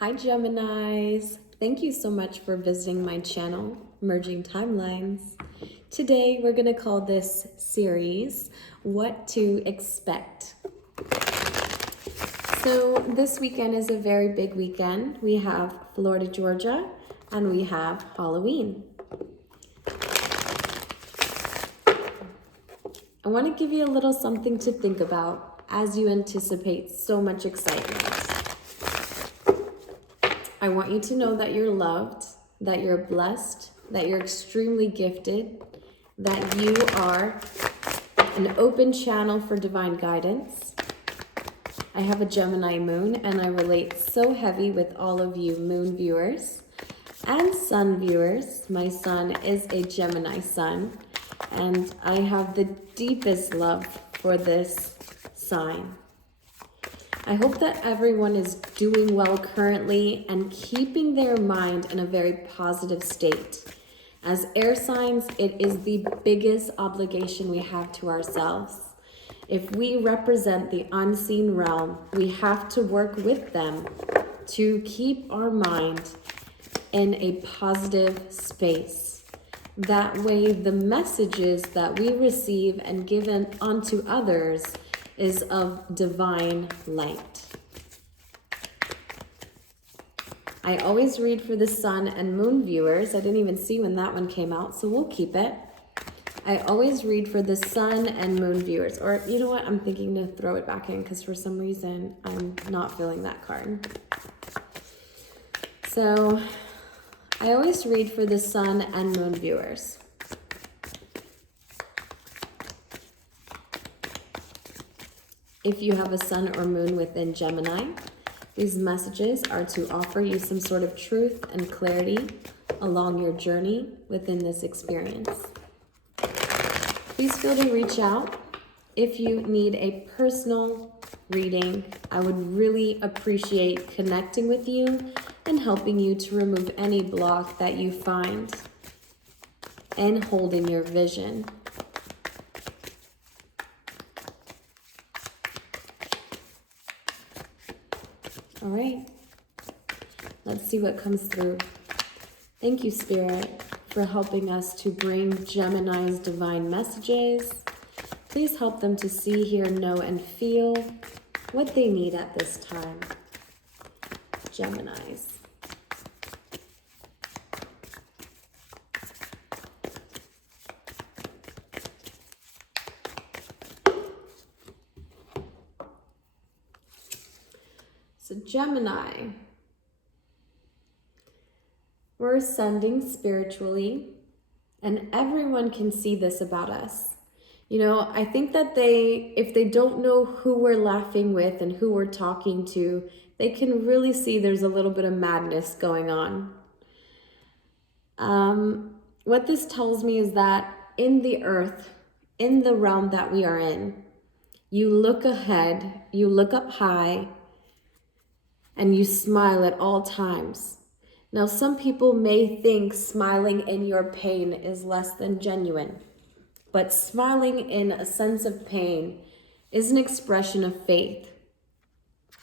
Hi Geminis! Thank you so much for visiting my channel, Merging Timelines. Today we're going to call this series, What to Expect. So this weekend is a very big weekend. We have Florida, Georgia, and we have Halloween. I want to give you a little something to think about as you anticipate so much excitement. I want you to know that you're loved, that you're blessed, that you're extremely gifted, that you are an open channel for divine guidance. I have a Gemini moon and I relate so heavy with all of you moon viewers and sun viewers. My sun is a Gemini sun and I have the deepest love for this sign. I hope that everyone is doing well currently and keeping their mind in a very positive state. As air signs, it is the biggest obligation we have to ourselves. If we represent the unseen realm, we have to work with them to keep our mind in a positive space. That way, the messages that we receive and given onto others is of divine light. I always read for the sun and moon viewers. I didn't even see when that one came out, so we'll keep it. I always read for the sun and moon viewers. Or you know what? I'm thinking to throw it back in because for some reason I'm not feeling that card. So I always read for the sun and moon viewers. If you have a sun or moon within Gemini, these messages are to offer you some sort of truth and clarity along your journey within this experience. Please feel to reach out. If you need a personal reading, I would really appreciate connecting with you and helping you to remove any block that you find and hold in your vision. All right, let's see what comes through. Thank you, Spirit, for helping us to bring Gemini's divine messages. Please help them to see, hear, know, and feel what they need at this time. Geminis. So Gemini, we're ascending spiritually, and everyone can see this about us. You know, I think that if they don't know who we're laughing with and who we're talking to, they can really see there's a little bit of madness going on. What this tells me is that in the earth, in the realm that we are in, you look ahead, you look up high, and you smile at all times. Now, some people may think smiling in your pain is less than genuine, but smiling in a sense of pain is an expression of faith.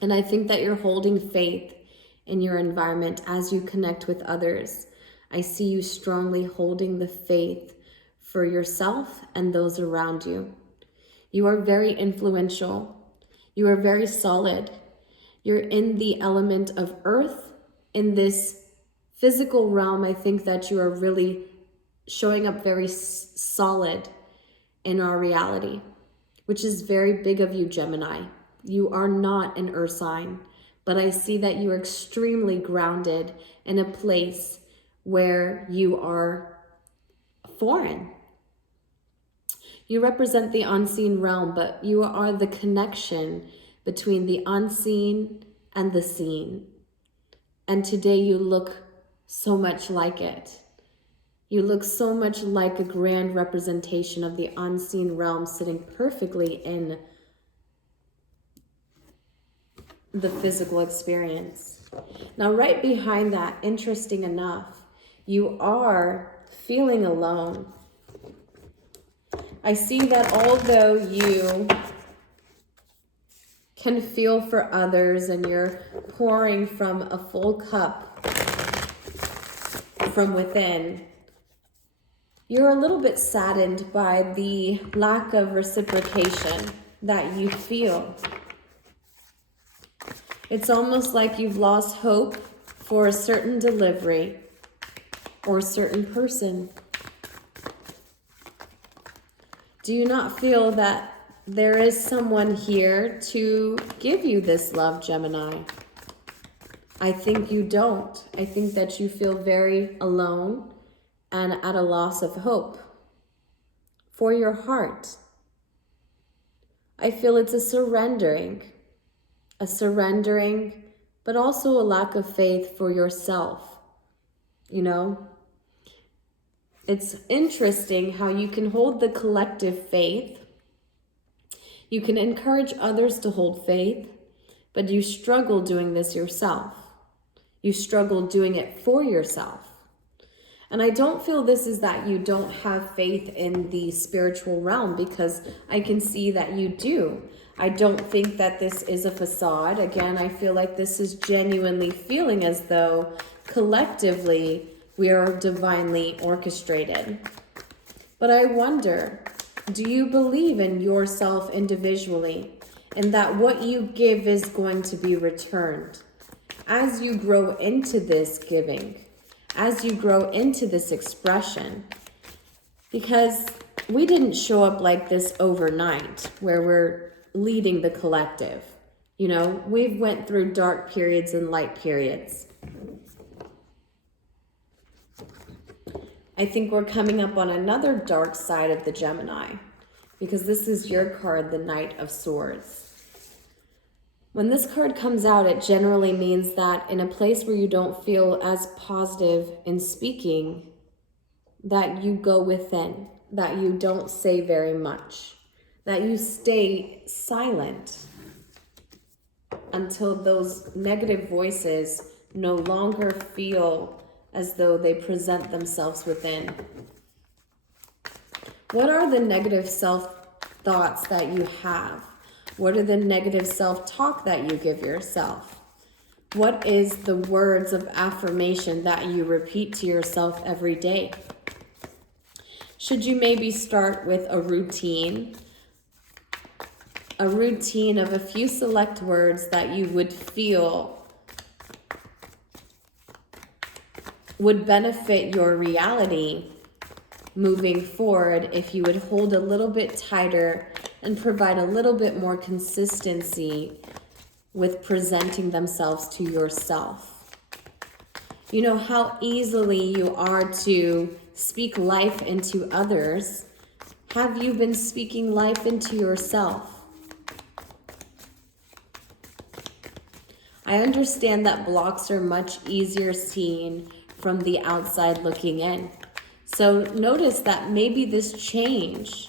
And I think that you're holding faith in your environment as you connect with others. I see you strongly holding the faith for yourself and those around you. You are very influential. You are very solid. You're in the element of earth. In this physical realm, I think that you are really showing up very solid in our reality, which is very big of you, Gemini. You are not an earth sign, but I see that you are extremely grounded in a place where you are foreign. You represent the unseen realm, but you are the connection between the unseen and the seen. And today you look so much like it. You look so much like a grand representation of the unseen realm sitting perfectly in the physical experience. Now, right behind that, interesting enough, you are feeling alone. I see that although you can feel for others and you're pouring from a full cup from within, you're a little bit saddened by the lack of reciprocation that you feel. It's almost like you've lost hope for a certain delivery or a certain person. Do you not feel that there is someone here to give you this love, Gemini? I think you don't. I think that you feel very alone and at a loss of hope for your heart. I feel it's a surrendering, but also a lack of faith for yourself. You know, it's interesting how you can hold the collective faith. You can encourage others to hold faith, but you struggle doing this yourself. You struggle doing it for yourself. And I don't feel this is that you don't have faith in the spiritual realm, because I can see that you do. I don't think that this is a facade. Again, I feel like this is genuinely feeling as though collectively we are divinely orchestrated. But I wonder, do you believe in yourself individually, and that what you give is going to be returned? As you grow into this giving, as you grow into this expression, because we didn't show up like this overnight where we're leading the collective. You know, we've went through dark periods and light periods. I think we're coming up on another dark side of the Gemini, because this is your card, the Knight of Swords. When this card comes out, it generally means that in a place where you don't feel as positive in speaking, that you go within, that you don't say very much, that you stay silent until those negative voices no longer feel as though they present themselves within. What are the negative self-thoughts that you have? What are the negative self-talk that you give yourself? What is the words of affirmation that you repeat to yourself every day? Should you maybe start with a routine of a few select words that you would feel would benefit your reality moving forward if you would hold a little bit tighter and provide a little bit more consistency with presenting themselves to yourself? You know how easily you are to speak life into others. Have you been speaking life into yourself? I understand that blocks are much easier seen from the outside looking in. So notice that maybe this change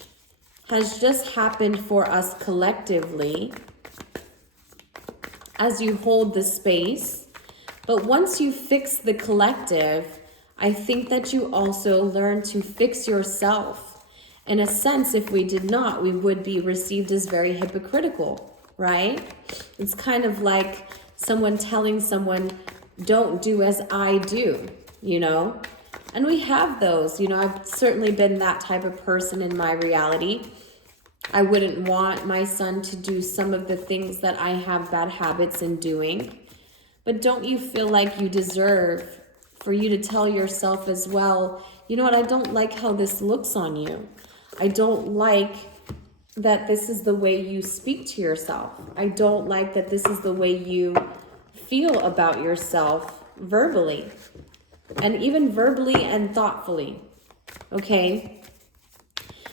has just happened for us collectively as you hold the space. But once you fix the collective, I think that you also learn to fix yourself. In a sense, if we did not, we would be received as very hypocritical, right? It's kind of like someone telling someone, don't do as I do, you know? And we have those, you know, I've certainly been that type of person in my reality. I wouldn't want my son to do some of the things that I have bad habits in doing. But don't you feel like you deserve for you to tell yourself as well, you know what, I don't like how this looks on you. I don't like that this is the way you speak to yourself. I don't like that this is the way you feel about yourself verbally. And even verbally and thoughtfully, okay?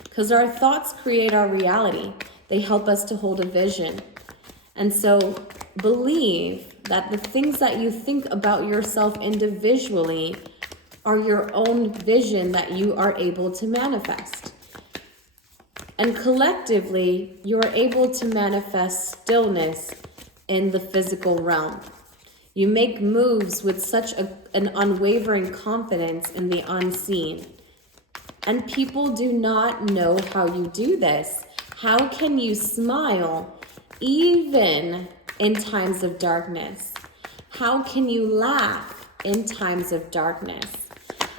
Because our thoughts create our reality. They help us to hold a vision. And so believe that the things that you think about yourself individually are your own vision that you are able to manifest. And collectively, you are able to manifest stillness in the physical realm. You make moves with such an unwavering confidence in the unseen. And people do not know how you do this. How can you smile even in times of darkness? How can you laugh in times of darkness?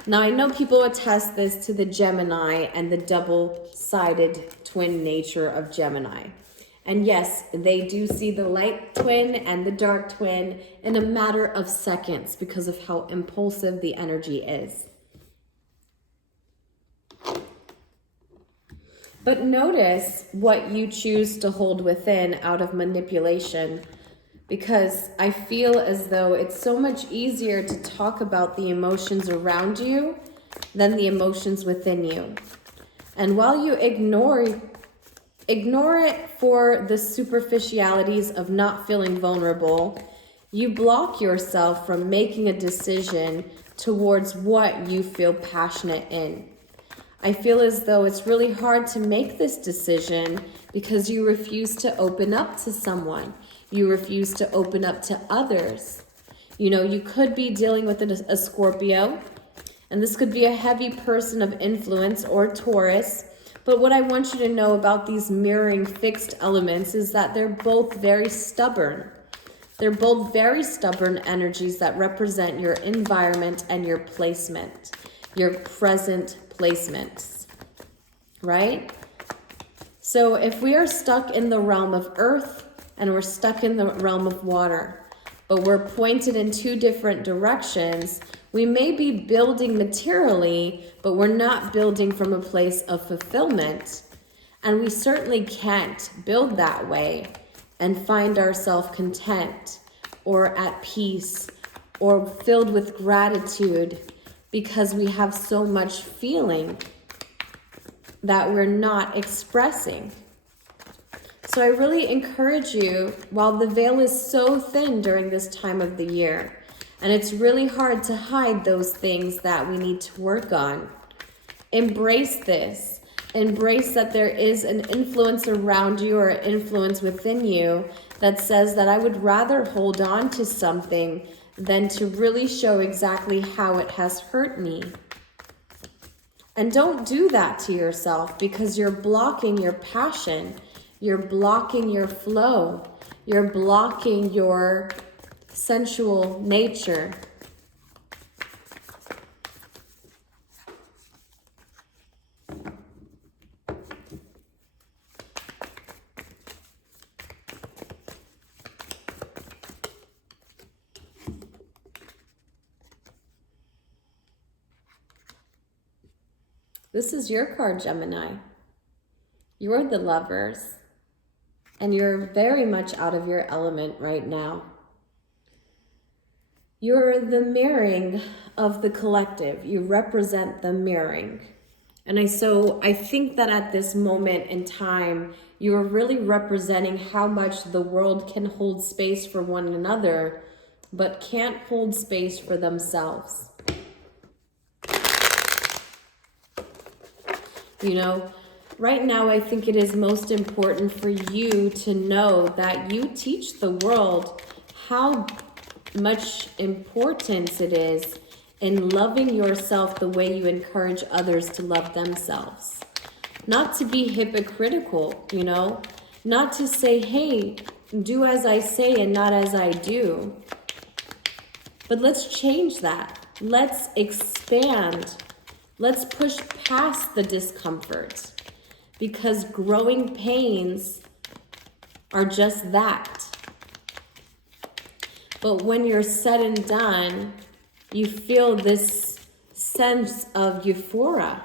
Now, I know people attest this to the Gemini and the double-sided twin nature of Gemini. And yes, they do see the light twin and the dark twin in a matter of seconds because of how impulsive the energy is. But notice what you choose to hold within out of manipulation, because I feel as though it's so much easier to talk about the emotions around you than the emotions within you. And while you ignore it for the superficialities of not feeling vulnerable, you block yourself from making a decision towards what you feel passionate in. I feel as though it's really hard to make this decision because you refuse to open up to someone. You refuse to open up to others. You know, you could be dealing with a Scorpio, and this could be a heavy person of influence or Taurus. But what I want you to know about these mirroring fixed elements is that they're both very stubborn. They're both very stubborn energies that represent your environment and your placement, your present placements, right? So if we are stuck in the realm of earth and we're stuck in the realm of water, but we're pointed in two different directions, we may be building materially, but we're not building from a place of fulfillment. And we certainly can't build that way and find ourselves content or at peace or filled with gratitude, because we have so much feeling that we're not expressing. So I really encourage you, while the veil is so thin during this time of the year, and it's really hard to hide those things that we need to work on, embrace this. Embrace that there is an influence around you or influence within you that says that I would rather hold on to something than to really show exactly how it has hurt me. And don't do that to yourself, because you're blocking your passion. You're blocking your flow. You're blocking your sensual nature. This is your card, Gemini. You're the Lovers, and you're very much out of your element right now. You're the mirroring of the collective. You represent the mirroring. And I think that at this moment in time, you're really representing how much the world can hold space for one another, but can't hold space for themselves. You know, right now, I think it is most important for you to know that you teach the world how much importance it is in loving yourself the way you encourage others to love themselves. Not to be hypocritical, you know, not to say, hey, do as I say and not as I do. But let's change that. Let's expand. Let's push past the discomfort, because growing pains are just that. But when you're said and done, you feel this sense of euphoria,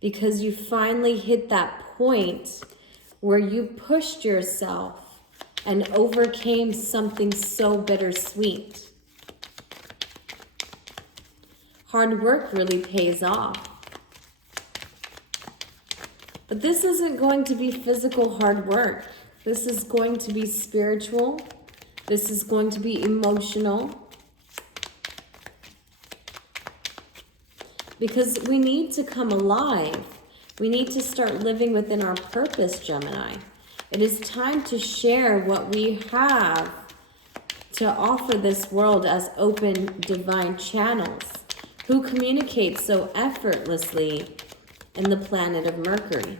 because you finally hit that point where you pushed yourself and overcame something so bittersweet. Hard work really pays off. But this isn't going to be physical hard work. This is going to be spiritual. This is going to be emotional. Because we need to come alive. We need to start living within our purpose, Gemini. It is time to share what we have to offer this world as open divine channels who communicate so effortlessly in the planet of Mercury.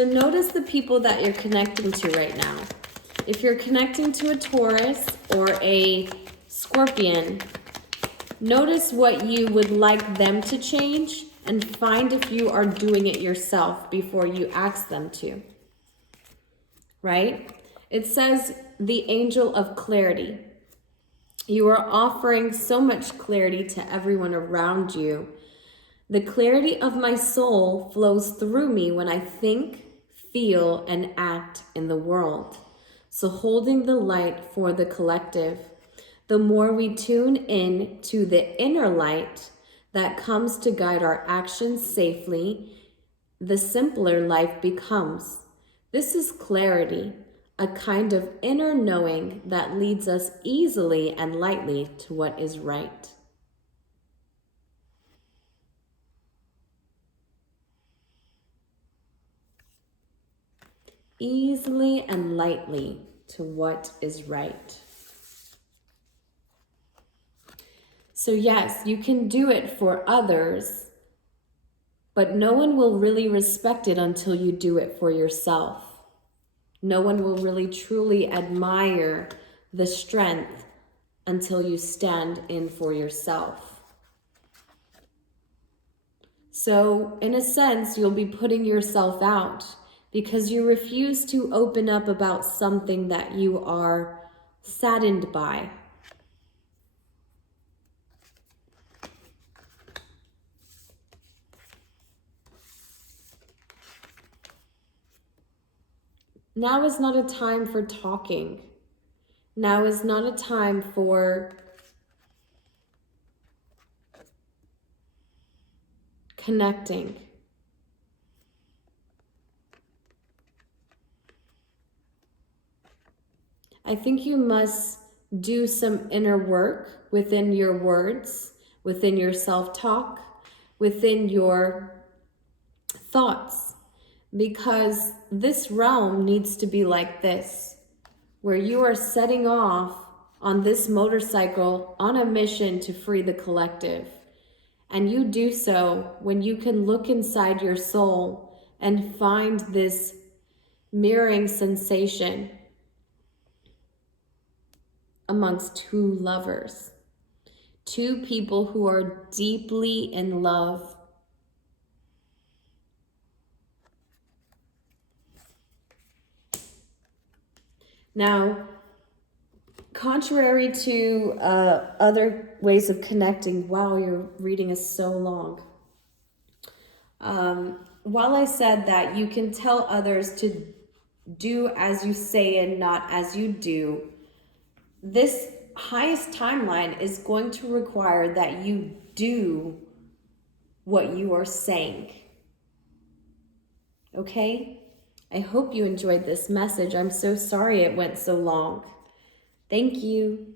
So notice the people that you're connecting to right now. If you're connecting to a Taurus or a Scorpion, notice what you would like them to change and find if you are doing it yourself before you ask them to. Right? It says the angel of clarity. You are offering so much clarity to everyone around you. The clarity of my soul flows through me when I think, feel, and act in the world. So holding the light for the collective. The more we tune in to the inner light that comes to guide our actions safely, the simpler life becomes. This is clarity, a kind of inner knowing that leads us easily and lightly to what is right. Easily and lightly to what is right. So yes, you can do it for others, but no one will really respect it until you do it for yourself. No one will really truly admire the strength until you stand in for yourself. So in a sense, you'll be putting yourself out because you refuse to open up about something that you are saddened by. Now is not a time for talking. Now is not a time for connecting. I think you must do some inner work within your words, within your self-talk, within your thoughts, because this realm needs to be like this, where you are setting off on this motorcycle on a mission to free the collective. And you do so when you can look inside your soul and find this mirroring sensation amongst two lovers, two people who are deeply in love. Now, contrary to other ways of connecting, wow, your reading is so long. While I said that you can tell others to do as you say and not as you do, this highest timeline is going to require that you do what you are saying. Okay? I hope you enjoyed this message. I'm so sorry it went so long. Thank you.